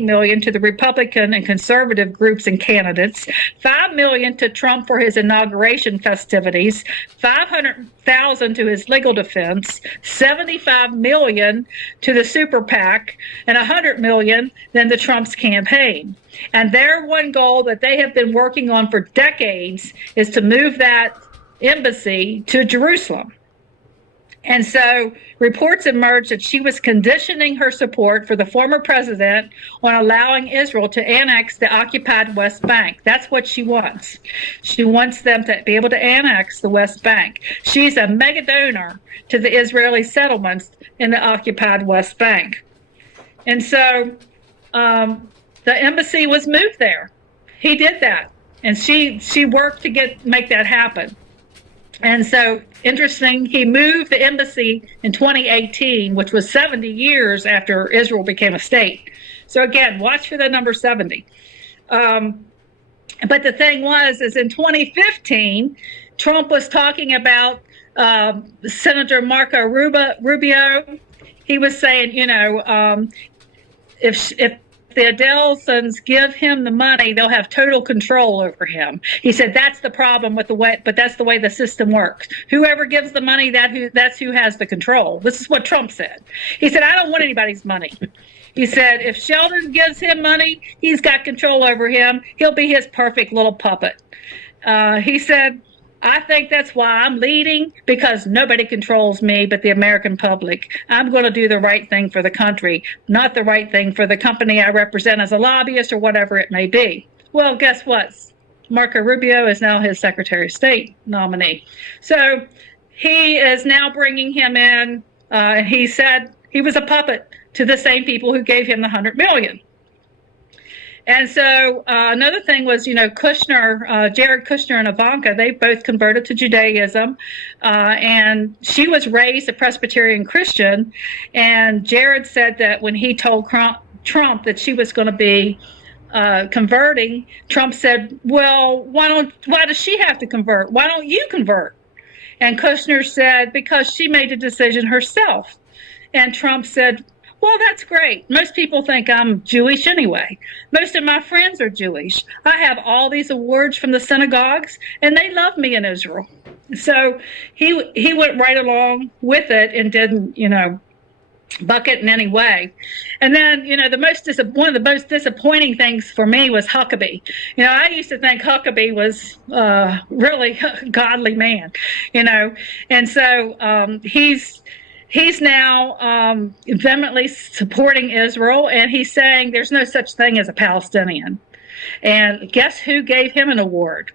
$15 million to the Republican and conservative groups and candidates, $5 million to Trump for his inauguration festivities, $500,000 to his legal defense, $75 million to the super PAC, and $100 million then to Trump's campaign. And their one goal that they have been working on for decades is to move that embassy to Jerusalem. And so reports emerged that she was conditioning her support for the former president on allowing Israel to annex the occupied West Bank. That's what she wants. She wants them to be able to annex the West Bank. She's a mega donor to the Israeli settlements in the occupied West Bank. And so the embassy was moved there. He did that. And she worked to make that happen. And so, interesting, he moved the embassy in 2018, which was 70 years after Israel became a state. So again, watch for the number 70. But the thing is in 2015, Trump was talking about Senator Marco Rubio. He was saying, if the Adelsons give him the money, they'll have total control over him. He said that's the problem with but that's the way the system works. Whoever gives the money, that's who has the control. This is what Trump said. He said, I don't want anybody's money. He said, if Sheldon gives him money, he's got control over him. He'll be his perfect little puppet. He said, I think that's why I'm leading, because nobody controls me but the American public. I'm going to do the right thing for the country, not the right thing for the company I represent as a lobbyist or whatever it may be. Well, guess what? Marco Rubio is now his Secretary of State nominee. So he is now bringing him in. He said he was a puppet to the same people who gave him the $100 million. And so another thing was, Kushner, Jared Kushner and Ivanka, they both converted to Judaism. And she was raised a Presbyterian Christian. And Jared said that when he told Trump that she was going to be converting, Trump said, well, why does she have to convert? Why don't you convert? And Kushner said, because she made the decision herself. And Trump said, well, that's great. Most people think I'm Jewish anyway. Most of my friends are Jewish. I have all these awards from the synagogues, and they love me in Israel. So he went right along with it and didn't, buck it in any way. And then, one of the most disappointing things for me was Huckabee. I used to think Huckabee was really a godly man, and so He's now vehemently supporting Israel, and he's saying there's no such thing as a Palestinian. And guess who gave him an award?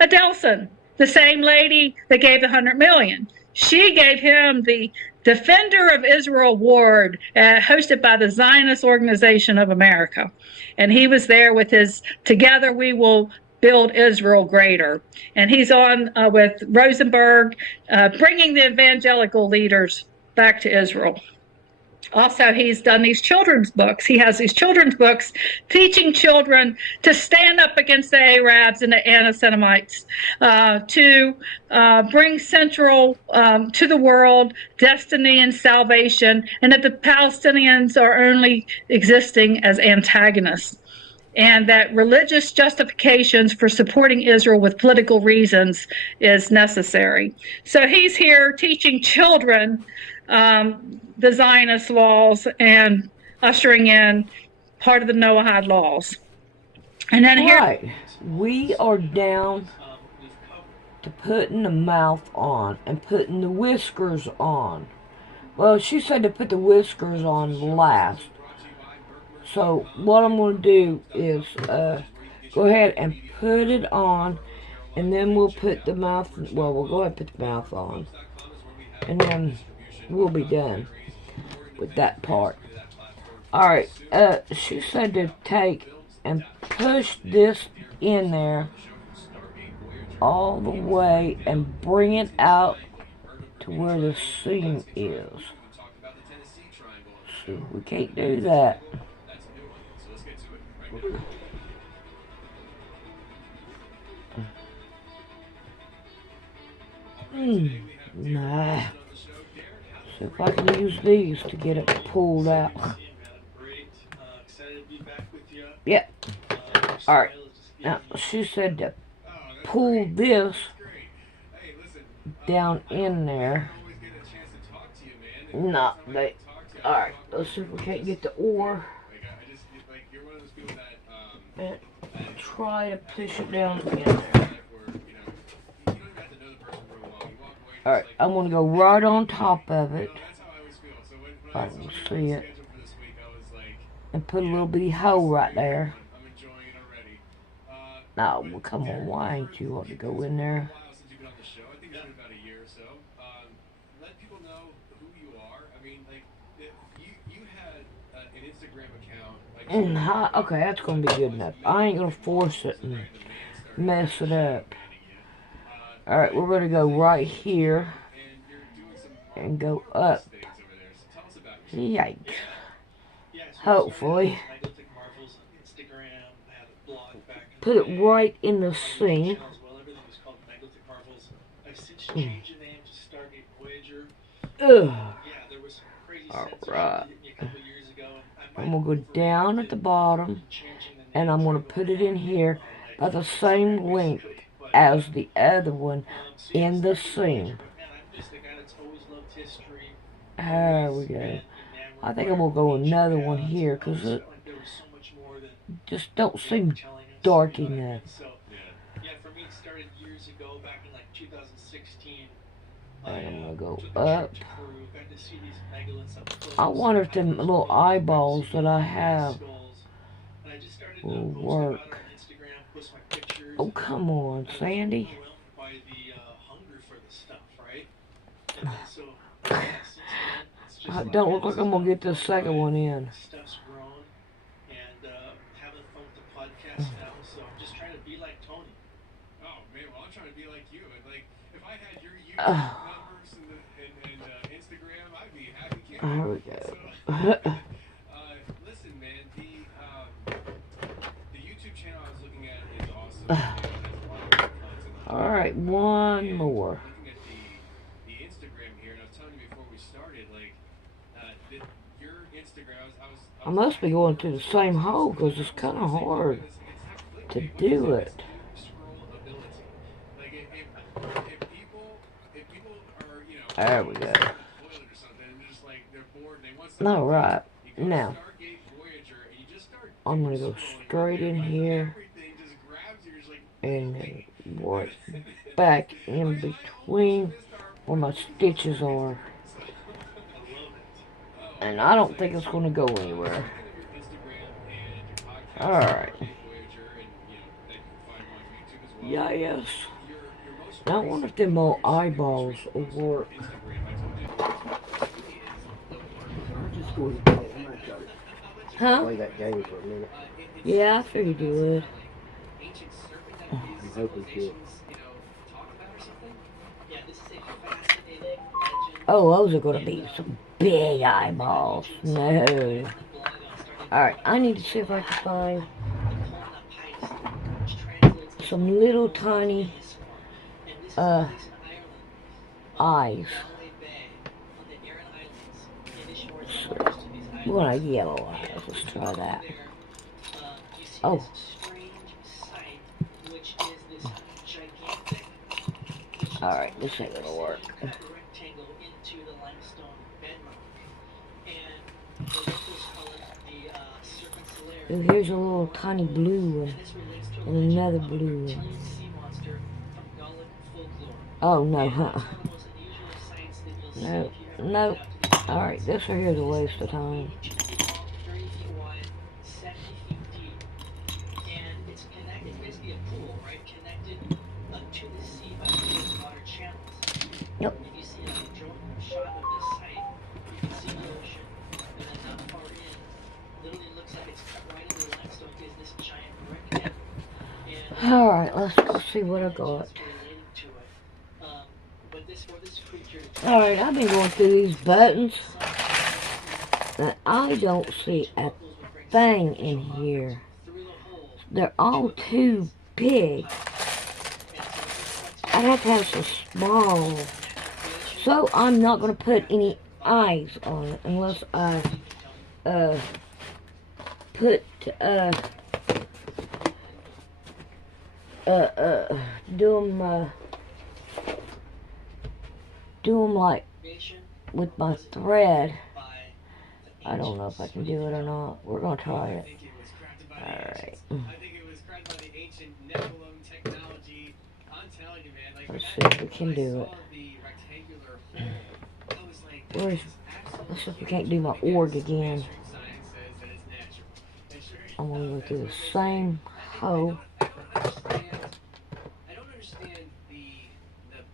Adelson, the same lady that gave the $100 million. She gave him the Defender of Israel Award, hosted by the Zionist Organization of America. And he was there with his Together We Will Build Israel Greater. And he's on with Rosenberg, bringing the evangelical leaders back to Israel. Also, he's done these children's books. He has these children's books teaching children to stand up against the Arabs and the anti-Semites, to bring central to the world destiny and salvation, and that the Palestinians are only existing as antagonists, and that religious justifications for supporting Israel with political reasons is necessary. So he's here teaching children the Zionist laws and ushering in part of the Noahide laws. And then here we are down to putting the mouth on and putting the whiskers on. Well, she said to put the whiskers on last. So what I'm going to do is go ahead and put it on, and then we'll put the mouth, well, we'll go ahead and put the mouth on, and then we'll be done with that part. Alright, she said to take and push this in there all the way and bring it out to where the seam is. So we can't do that. Nah. So if I can use these to get it pulled out. Yep. Alright. Now, she said to pull this down in there. No, they... Alright, let's see if we can't get the oar. And try to push it down in there. Alright, I'm going to go right on top of it. If I can see it. And put a little bitty hole right there. No, well, come on, why ain't you want to go in there? Okay, that's gonna be good enough. I ain't gonna force it and mess it up. Alright, we're gonna go right here and go up. Yikes. Hopefully. Put it right in the seam. Ugh. Alright. I'm going to go down at the bottom, and I'm going to put it in here at the same length as the other one in the seam. There we go. I think I'm going to go another one here, because it just don't seem dark enough. And I'm going to go up. I wonder if them little eyeballs that I have will work. Oh, come on, Sandy. Don't look like I'm going to get this second one in. There we go. Listen, man, the YouTube channel I was looking at is awesome. Alright, one more. Looking at the Instagram here, and I was telling you before we started, like, your Instagram, I must be going to the same hole because it's kind of hard to do it. There we go. Alright, now, I'm going to go straight in here and then work back in between where my stitches are. And I don't think it's going to go anywhere. Alright. Yes. I wonder if them old eyeballs will work. Huh? Play that game for a minute. Yeah, I figured you would. I'm hoping to. Oh, those are gonna be some big eyeballs. No. Alright, I need to see if I can find some little tiny eyes. We want a yellow eye. Let's try that. Oh. Alright, this ain't gonna work. Oh, here's a little tiny blue one. And another blue one. Oh, no, huh? No, no. Alright, this right here is a waste of time. Yep. Alright, let's go see what I got. Alright, I've been going through these buttons, and I don't see a thing in here. They're all too big. I'd have to have some small. So I'm not going to put any eyes on it unless I put do them like with my thread. I don't know if I can do it or not. We're gonna try it. Alright. Let's see if we can do it. Let's see if we can't do my org again. I'm gonna go through the same hole. I don't understand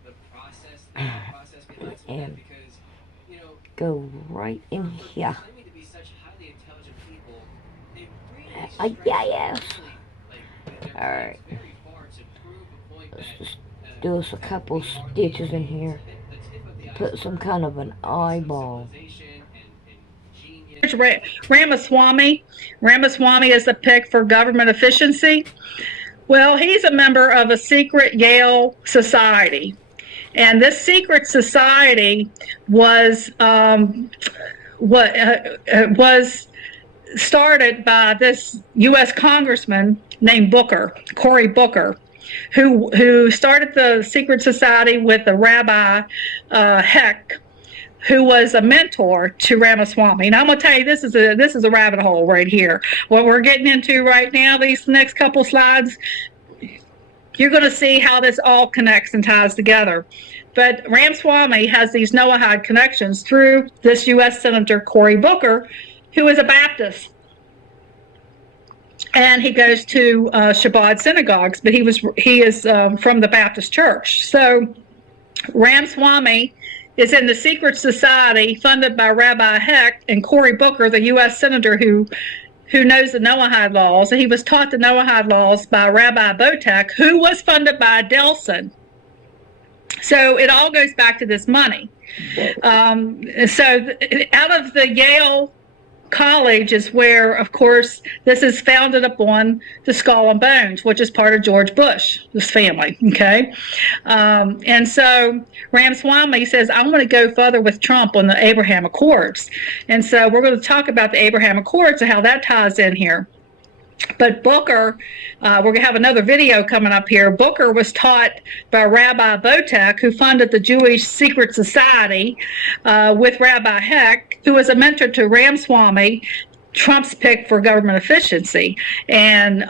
the process behind some of that, And because, you know, go right in here. claiming to be such highly intelligent people, they Yes. like, Alright. very far to prove a point Let's that just do us a couple stitches in here. Put some kind of an eyeball. Ramaswamy. Ramaswamy is the pick for government efficiency. Well, he's a member of a secret Yale society. And this secret society was was started by this U.S. congressman named Booker, Cory Booker, who started the secret society with the Rabbi Heck, who was a mentor to Ramaswamy. And I'm going to tell you, this is a rabbit hole right here. What we're getting into right now, these next couple slides, you're going to see how this all connects and ties together. But Ramaswamy has these Noahide connections through this U.S. Senator Cory Booker, who is a Baptist. And he goes to Chabad synagogues, but he is from the Baptist church. So Ramaswamy is in the secret society funded by Rabbi Heck and Cory Booker, the U.S. Senator who knows the Noahide laws. And he was taught the Noahide laws by Rabbi Botek, who was funded by Adelson. So it all goes back to this money. So out of the Yale College is where, of course, this is founded upon the Skull and Bones, which is part of George Bush, this family, okay? And so Ramaswamy says, I want to go further with Trump on the Abraham Accords. And so we're going to talk about the Abraham Accords and how that ties in here. But Booker, we're going to have another video coming up here. Booker was taught by Rabbi Botek, who funded the Jewish Secret Society with Rabbi Heck, who was a mentor to Ramaswamy, Trump's pick for government efficiency. And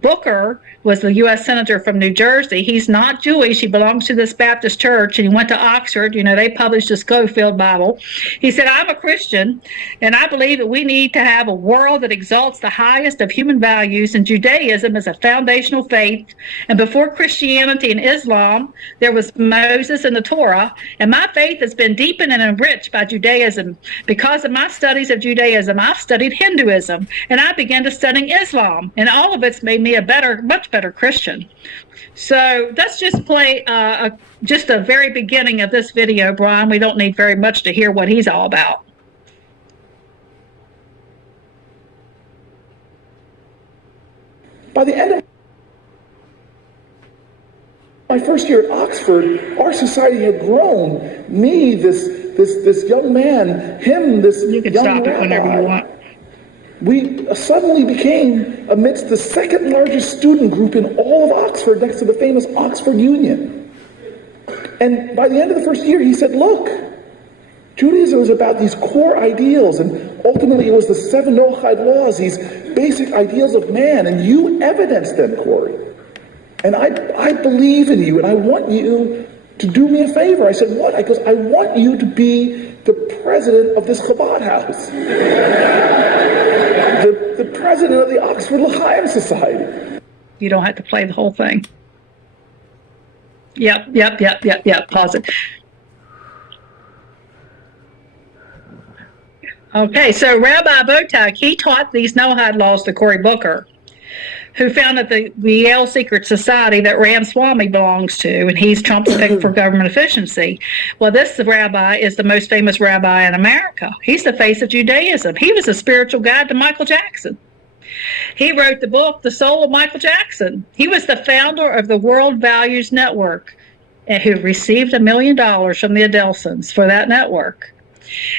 Booker was the U.S. Senator from New Jersey. He's not Jewish. He belongs to this Baptist church, and he went to Oxford. You know, they published the Schofield Bible. He said, I'm a Christian, and I believe that we need to have a world that exalts the highest of human values, and Judaism is a foundational faith. And before Christianity and Islam, there was Moses and the Torah, and my faith has been deepened and enriched by Judaism. Because of my studies of Judaism, I've studied Hinduism, and I began to study Islam, and all of it's made me much better Christian. So let's just play just a very beginning of this video, Brian. We don't need very much to hear what he's all about. By the end of my first year at Oxford, our society had grown. Me, this young man, him, this You can young stop it whenever you rabbi. want. We suddenly became amidst the second largest student group in all of Oxford, next to the famous Oxford Union. And by the end of the first year, he said, look, Judaism is about these core ideals, and ultimately it was the 7 Noahide laws, these basic ideals of man, and you evidence them, Cory. And I believe in you, and I want you to do me a favor. I said, what? I goes, I want you to be the president of this Chabad house. The president of the Oxford L'Chaim Society. You don't have to play the whole thing. Yep. Pause it. Okay, so Rabbi Botek, he taught these Noahide laws to Cory Booker, who founded the Yale Secret Society that Ramaswamy belongs to, and he's Trump's pick for government efficiency. Well, this rabbi is the most famous rabbi in America. He's the face of Judaism. He was a spiritual guide to Michael Jackson. He wrote the book, The Soul of Michael Jackson. He was the founder of the World Values Network, and who received $1 million from the Adelsons for that network.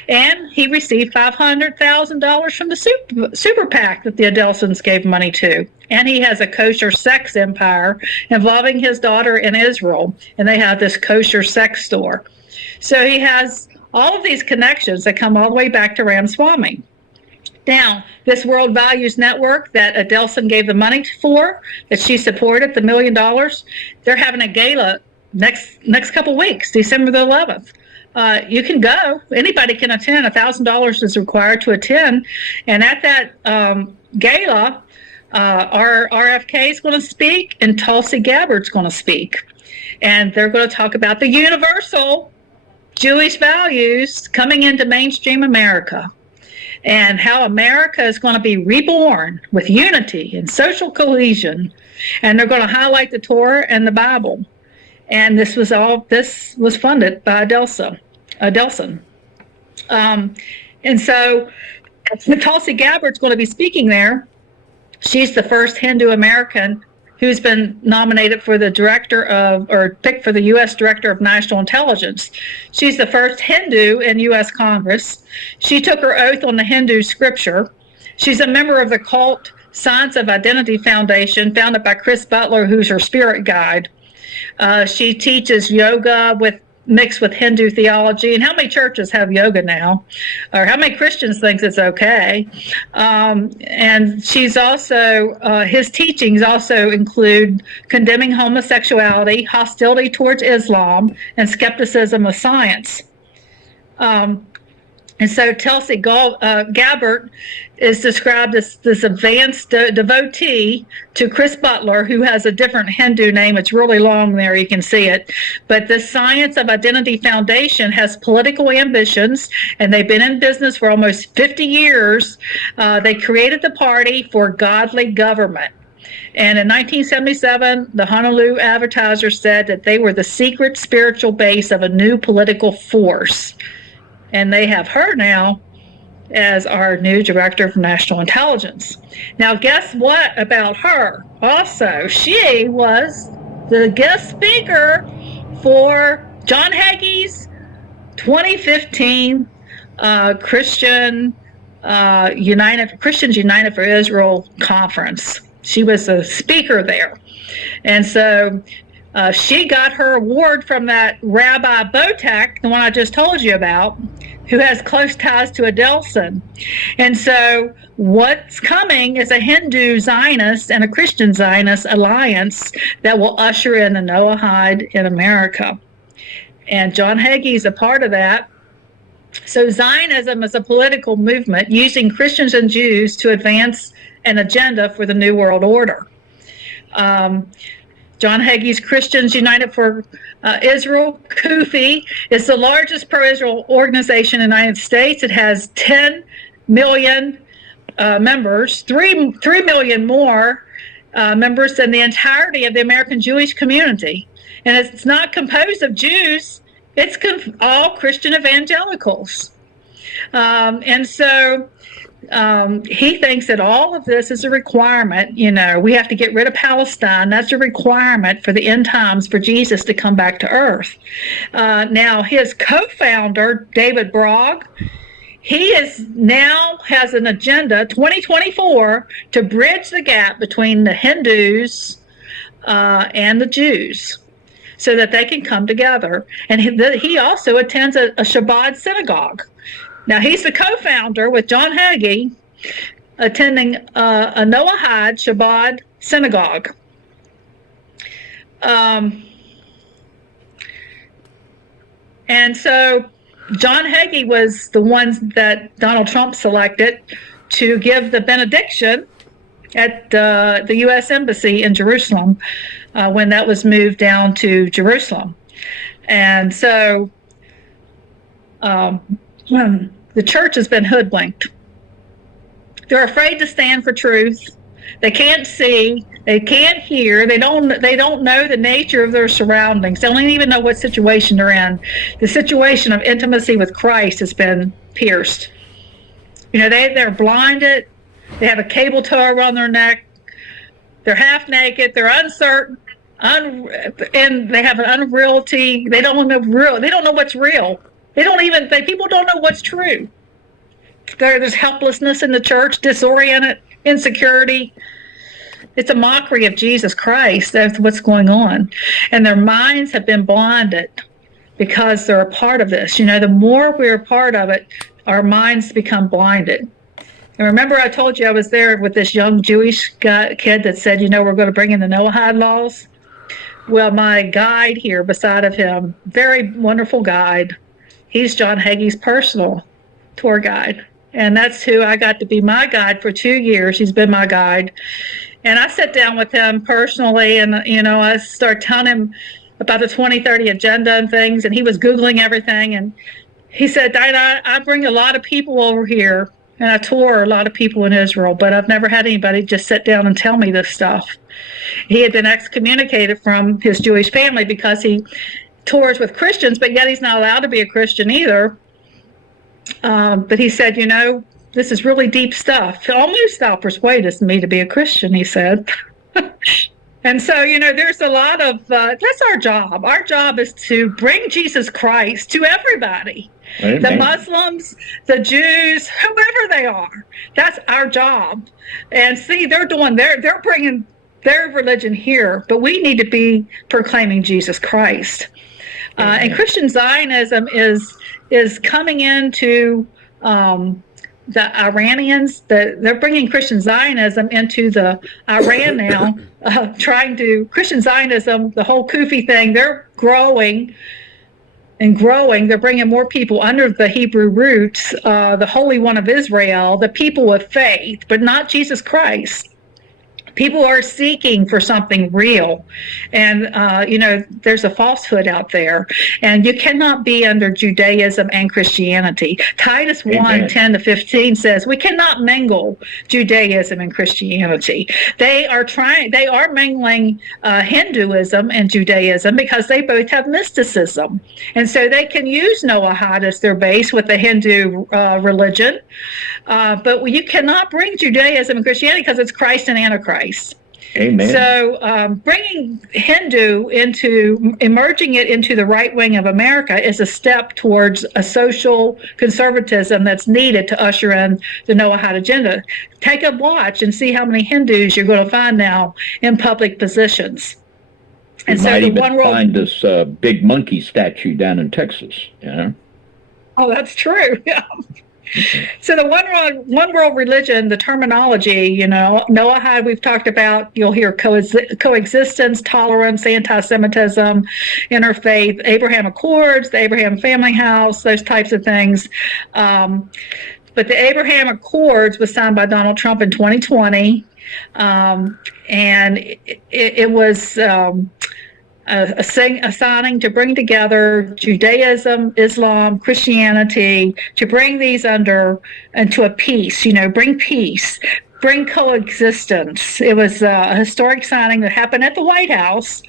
And he received $500,000 from the super PAC that the Adelsons gave money to. And he has a kosher sex empire involving his daughter in Israel. And they have this kosher sex store. So he has all of these connections that come all the way back to Ramaswamy. Now, this World Values Network that Adelson gave the money for, that she supported, the $1 million, they're having a gala next couple weeks, December the 11th. You can go. Anybody can attend. $1,000 is required to attend. And at that gala, our RFK is going to speak, and Tulsi Gabbard's going to speak. And they're going to talk about the universal Jewish values coming into mainstream America, and how America is going to be reborn with unity and social cohesion. And they're going to highlight the Torah and the Bible. And this was funded by Adelson. And so Tulsi Gabbard's going to be speaking there. She's the first Hindu American who's been nominated for the picked for the U.S. Director of National Intelligence. She's the first Hindu in U.S. Congress. She took her oath on the Hindu scripture. She's a member of the cult Science of Identity Foundation, founded by Chris Butler, who's her spirit guide. She teaches yoga mixed with Hindu theology. And how many churches have yoga now? Or how many Christians think it's okay? And she's also, his teachings also include condemning homosexuality, hostility towards Islam, and skepticism of science. And so Tulsi Gabbard is described as this advanced devotee to Chris Butler, who has a different Hindu name. It's really long there, you can see it. But the Science of Identity Foundation has political ambitions, and they've been in business for almost 50 years. They created the Party for Godly Government. And in 1977, the Honolulu Advertiser said that they were the secret spiritual base of a new political force. And they have her now as our new Director of National Intelligence. Now, guess what about her? Also, she was the guest speaker for John Hagee's 2015 Christians United for Israel conference. She was a speaker there. And so she got her award from that Rabbi Botak, the one I just told you about, who has close ties to Adelson. And so what's coming is a Hindu Zionist and a Christian Zionist alliance that will usher in the Noahide in America. And John Hagee is a part of that. So Zionism is a political movement using Christians and Jews to advance an agenda for the New World Order. John Hagee's Christians United for Israel, CUFI, is the largest pro-Israel organization in the United States. It has 10 million members, 3 million more members than the entirety of the American Jewish community. And it's not composed of Jews, it's all Christian evangelicals. And so he thinks that all of this is a requirement. You know, we have to get rid of Palestine. That's a requirement for the end times for Jesus to come back to earth. Now, his co-founder, David Brog, he now has an agenda, 2024, to bridge the gap between the Hindus and the Jews so that they can come together. And he also attends a Shabbat synagogue. Now, he's the co-founder with John Hagee, attending a Noahide Shabbat synagogue. And so John Hagee was the one that Donald Trump selected to give the benediction at the U.S. Embassy in Jerusalem when that was moved down to Jerusalem. And so the church has been hoodwinked. They're afraid to stand for truth. They can't see. They can't hear. They don't know the nature of their surroundings. They don't even know what situation they're in. The situation of intimacy with Christ has been pierced. You know, they're blinded. They have a cable tow around their neck. They're half naked. They're uncertain. And they have an unreality. They don't know what's real. People don't know what's true. There's helplessness in the church, disoriented, insecurity. It's a mockery of Jesus Christ. That's what's going on. And their minds have been blinded because they're a part of this. The more we're a part of it, our minds become blinded. And remember, I told you I was there with this young Jewish kid that said, we're going to bring in the Noahide laws. Well, my guide here beside of him, very wonderful guide, he's John Hagee's personal tour guide. And that's who I got to be my guide for 2 years. He's been my guide. And I sat down with him personally, and, I started telling him about the 2030 agenda and things, and he was Googling everything. And he said, Dinah, I bring a lot of people over here, and I tour a lot of people in Israel, but I've never had anybody just sit down and tell me this stuff. He had been excommunicated from his Jewish family because he tours with Christians, but yet he's not allowed to be a Christian either. But he said, this is really deep stuff. Almost thou persuadest me to be a Christian, he said. And so, there's a lot of, that's our job. Our job is to bring Jesus Christ to everybody. Amen. The Muslims, the Jews, whoever they are. That's our job. And see, they're bringing their religion here, but we need to be proclaiming Jesus Christ. And Christian Zionism is coming into the Iranians. They're bringing Christian Zionism into the Iran now, Christian Zionism, the whole Kufi thing, they're growing and growing. They're bringing more people under the Hebrew roots, the Holy One of Israel, the people of faith, but not Jesus Christ. People are seeking for something real. And, there's a falsehood out there. And you cannot be under Judaism and Christianity. Titus 1:10-15 says we cannot mingle Judaism and Christianity. They are mingling Hinduism and Judaism because they both have mysticism. And so they can use Noahide as their base with the Hindu religion. But you cannot bring Judaism and Christianity because it's Christ and Antichrist. Amen. So bringing emerging it into the right wing of America is a step towards a social conservatism that's needed to usher in the Noahide agenda. Take a watch and see how many Hindus you're going to find now in public positions. And you might even find this big monkey statue down in Texas. Oh, that's true. Yeah. So the one world religion, the terminology, Noahide we've talked about, you'll hear coexistence, tolerance, anti-Semitism, interfaith, Abraham Accords, the Abraham Family House, those types of things. But the Abraham Accords was signed by Donald Trump in 2020, and it was a signing to bring together Judaism, Islam, Christianity, to bring these into a peace, bring peace, bring coexistence. It was a historic signing that happened at the White House,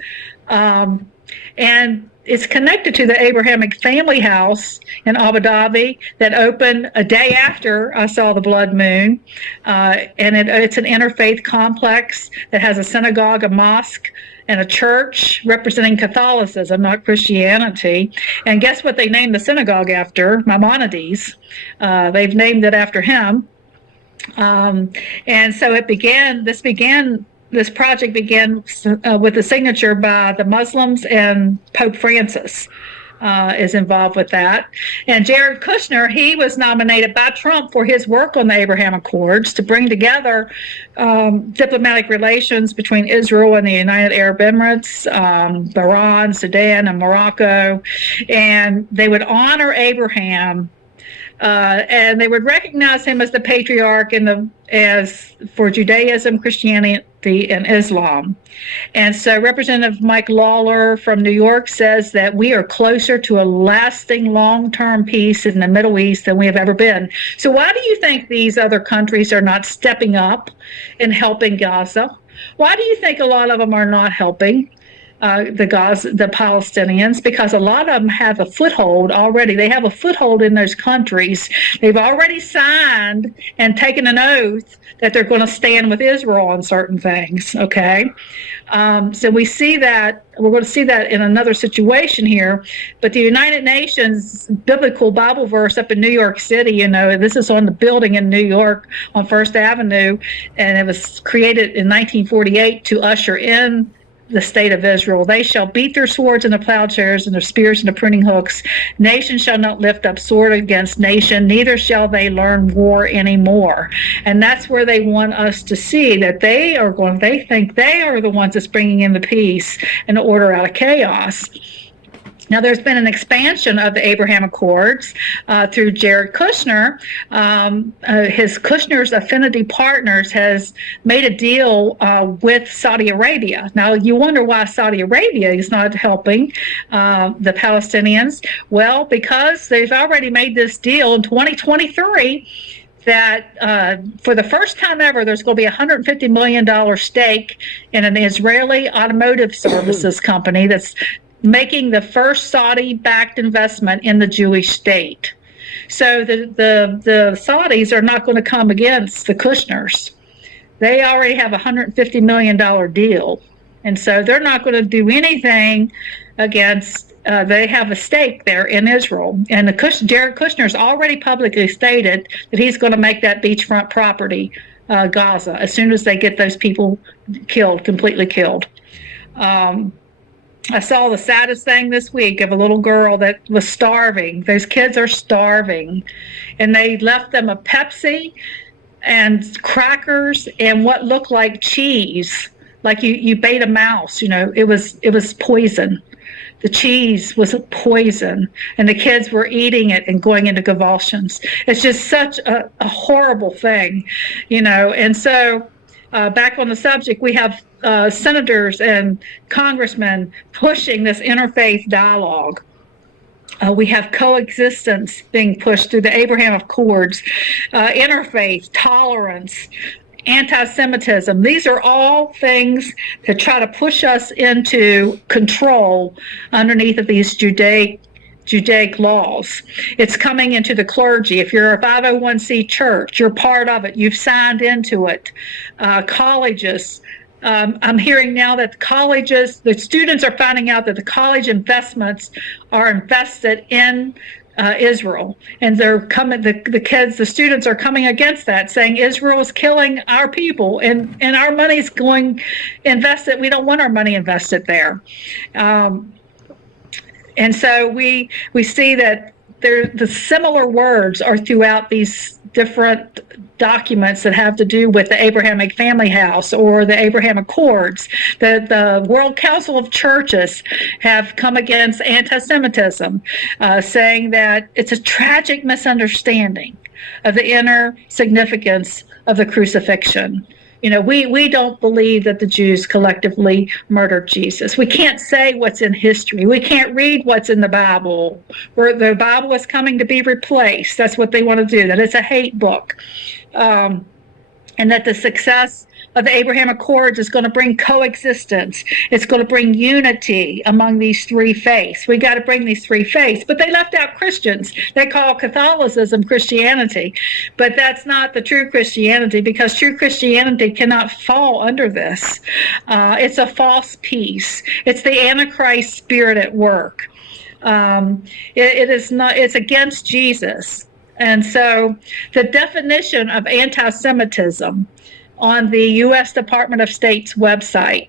and it's connected to the Abrahamic Family House in Abu Dhabi that opened a day after I saw the blood moon. And it's an interfaith complex that has a synagogue, a mosque, and a church representing Catholicism, not Christianity. And guess what they named the synagogue after? Maimonides. They've named it after him. And so this project began with a signature by the Muslims, and Pope Francis is involved with that. And Jared Kushner, he was nominated by Trump for his work on the Abraham Accords to bring together diplomatic relations between Israel and the United Arab Emirates, Bahrain, Sudan, and Morocco. And they would honor Abraham, and they would recognize him as the patriarch for Judaism, Christianity, and Islam. And so Representative Mike Lawler from New York says that we are closer to a lasting long-term peace in the Middle East than we have ever been. So why do you think these other countries are not stepping up and helping Gaza? Why do you think a lot of them are not helping? the Palestinians, because a lot of them have a foothold already. They have a foothold in those countries. They've already signed and taken an oath that they're going to stand with Israel on certain things. Okay, so we see that. We're going to see that in another situation here. But the United Nations biblical Bible verse up in New York City, this is on the building in New York on First Avenue, and it was created in 1948 to usher in the state of Israel. They shall beat their swords into plowshares and their spears into pruning hooks. Nation shall not lift up sword against nation, neither shall they learn war anymore. And that's where they want us to see that they think they are the ones that's bringing in the peace and the order out of chaos. Now, there's been an expansion of the Abraham Accords through Jared Kushner. Kushner's Affinity Partners has made a deal with Saudi Arabia. Now, you wonder why Saudi Arabia is not helping the Palestinians. Well, because they've already made this deal in 2023 that for the first time ever, there's going to be a $150 million stake in an Israeli automotive services company that's making the first Saudi-backed investment in the Jewish state. So the Saudis are not going to come against the Kushners. They already have a $150 million deal. And so they're not going to do anything against, they have a stake there in Israel. And Jared Kushner's already publicly stated that he's going to make that beachfront property Gaza as soon as they get those people completely killed. I saw the saddest thing this week of a little girl that was starving. Those kids are starving. And they left them a Pepsi and crackers and what looked like cheese. Like you bait a mouse, it was poison. The cheese was poison, and the kids were eating it and going into convulsions. It's just such a horrible thing, And so back on the subject, we have senators and congressmen pushing this interfaith dialogue. We have coexistence being pushed through the Abraham Accords, interfaith, tolerance, anti-Semitism. These are all things to try to push us into control underneath of these Judaic laws. It's coming into the clergy. If you're a 501c church, you're part of it. You've signed into it. Colleges. I'm hearing now that the students are finding out that the college investments are invested in Israel, and they're coming. The students are coming against that, saying Israel is killing our people, and our money's going invested. We don't want our money invested there. And so we see that the similar words are throughout these different documents that have to do with the Abrahamic Family House or the Abraham Accords. The World Council of Churches have come against anti-Semitism, saying that it's a tragic misunderstanding of the inner significance of the crucifixion. We don't believe that the Jews collectively murdered Jesus. We can't say what's in history. We can't read what's in the Bible, where the Bible is coming to be replaced. That's what they want to do, that it's a hate book. And that the success of the Abraham Accords is going to bring coexistence. It's going to bring unity among these three faiths. We got to bring these three faiths. But they left out Christians. They call Catholicism Christianity. But that's not the true Christianity, because true Christianity cannot fall under this. It's a false peace. It's the Antichrist spirit at work. It is not. It's against Jesus. And so the definition of anti-Semitism on the U.S. Department of State's website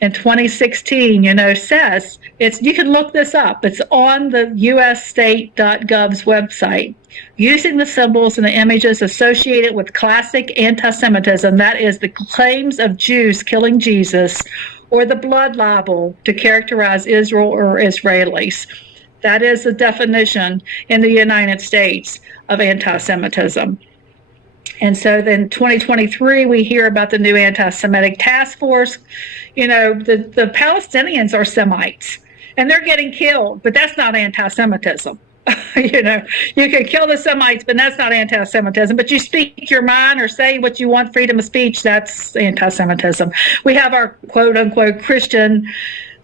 in 2016, says, you can look this up. It's on the usstate.gov's website. Using the symbols and the images associated with classic anti-Semitism, that is the claims of Jews killing Jesus, or the blood libel to characterize Israel or Israelis. That is the definition in the United States of anti-Semitism. And so then 2023, we hear about the new anti-Semitic task force. The Palestinians are Semites, and they're getting killed, but that's not anti-Semitism. You can kill the Semites, but that's not anti-Semitism. But you speak your mind or say what you want, freedom of speech, that's anti-Semitism. We have our quote-unquote Christian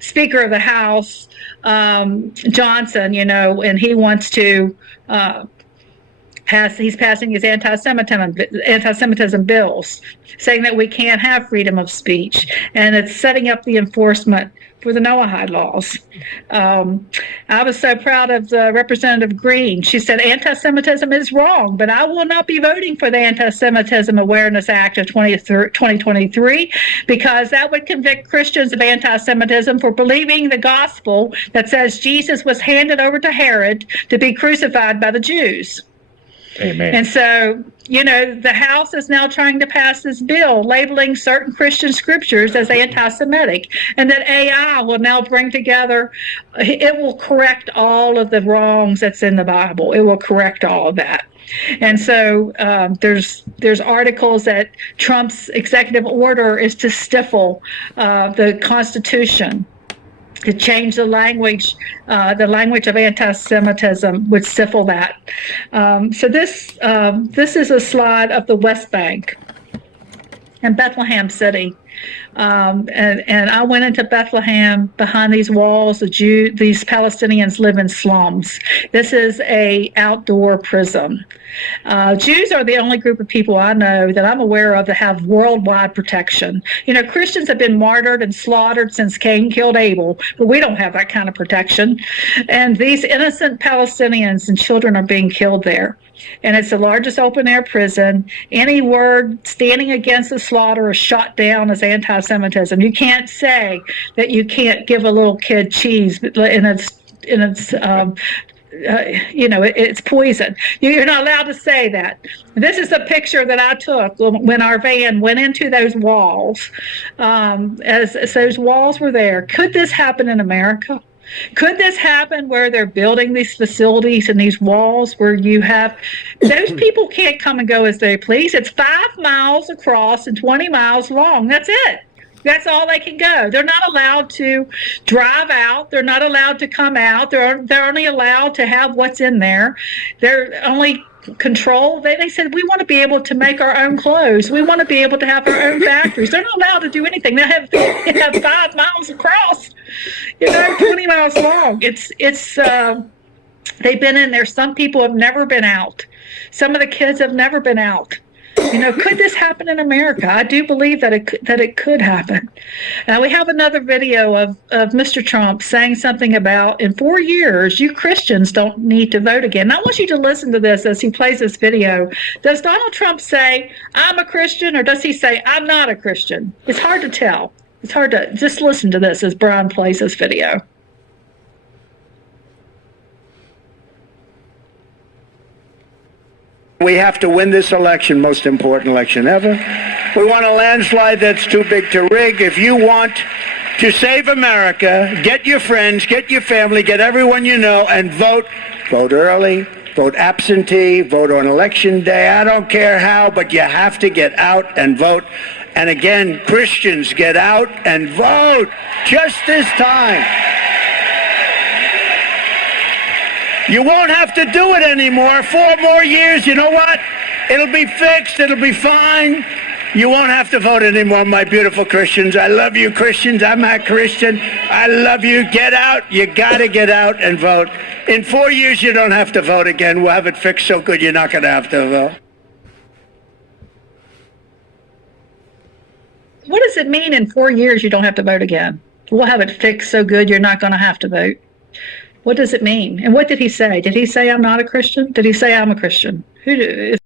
Speaker of the House, Johnson, and he wants to he's passing his anti-Semitism bills, saying that we can't have freedom of speech, and it's setting up the enforcement for the Noahide laws. I was so proud of the Representative Green. She said anti-Semitism is wrong, but I will not be voting for the Anti-Semitism Awareness Act of 2023 because that would convict Christians of anti-Semitism for believing the gospel that says Jesus was handed over to Herod to be crucified by the Jews. Amen. And so, the House is now trying to pass this bill labeling certain Christian scriptures as anti-Semitic, and that AI will now bring together, it will correct all of the wrongs that's in the Bible. It will correct all of that. And so there's articles that Trump's executive order is to stifle the Constitution, to change the language of anti-Semitism would stifle that. So this is a slide of the West Bank and Bethlehem City. And I went into Bethlehem. Behind these walls, these Palestinians live in slums. This is a outdoor prison. Jews are the only group of people I know that I'm aware of that have worldwide protection. Christians have been martyred and slaughtered since Cain killed Abel, but we don't have that kind of protection. And these innocent Palestinians and children are being killed there. And it's the largest open-air prison. Any word standing against the slaughter is shot down as anti-Semitism. You can't say that you can't give a little kid cheese and it's poison. You're not allowed to say that. This is a picture that I took when our van went into those walls. As those walls were there. Could this happen in America? Could this happen where they're building these facilities and these walls where you have, those people can't come and go as they please. It's 5 miles across and 20 miles long. That's it. That's all they can go. They're not allowed to drive out. They're not allowed to come out. They're only allowed to have what's in there. They're only control. They said, we want to be able to make our own clothes. We want to be able to have our own factories. They're not allowed to do anything. They have 5 miles across, 20 miles long. They've been in there. Some people have never been out. Some of the kids have never been out. Could this happen in America? I do believe that it could happen. Now, we have another video of Mr. Trump saying something about, in 4 years, you Christians don't need to vote again. And I want you to listen to this as he plays this video. Does Donald Trump say, I'm a Christian, or does he say, I'm not a Christian? It's hard to tell. It's hard to just listen to this as Brian plays this video. We have to win this election, most important election ever. We want a landslide that's too big to rig. If you want to save America, get your friends, get your family, get everyone you know, and vote. Vote early, vote absentee, vote on election day. I don't care how, but you have to get out and vote. And again, Christians, get out and vote just this time. You won't have to do it anymore. 4 more years, you know what? It'll be fixed. It'll be fine. You won't have to vote anymore, my beautiful Christians. I love you, Christians. I'm a Christian. I love you. Get out. You got to get out and vote. In 4 years, you don't have to vote again. We'll have it fixed so good you're not going to have to vote. What does it mean in 4 years you don't have to vote again? We'll have it fixed so good you're not going to have to vote. What does it mean? And what did he say? Did he say I'm not a Christian? Did he say I'm a Christian?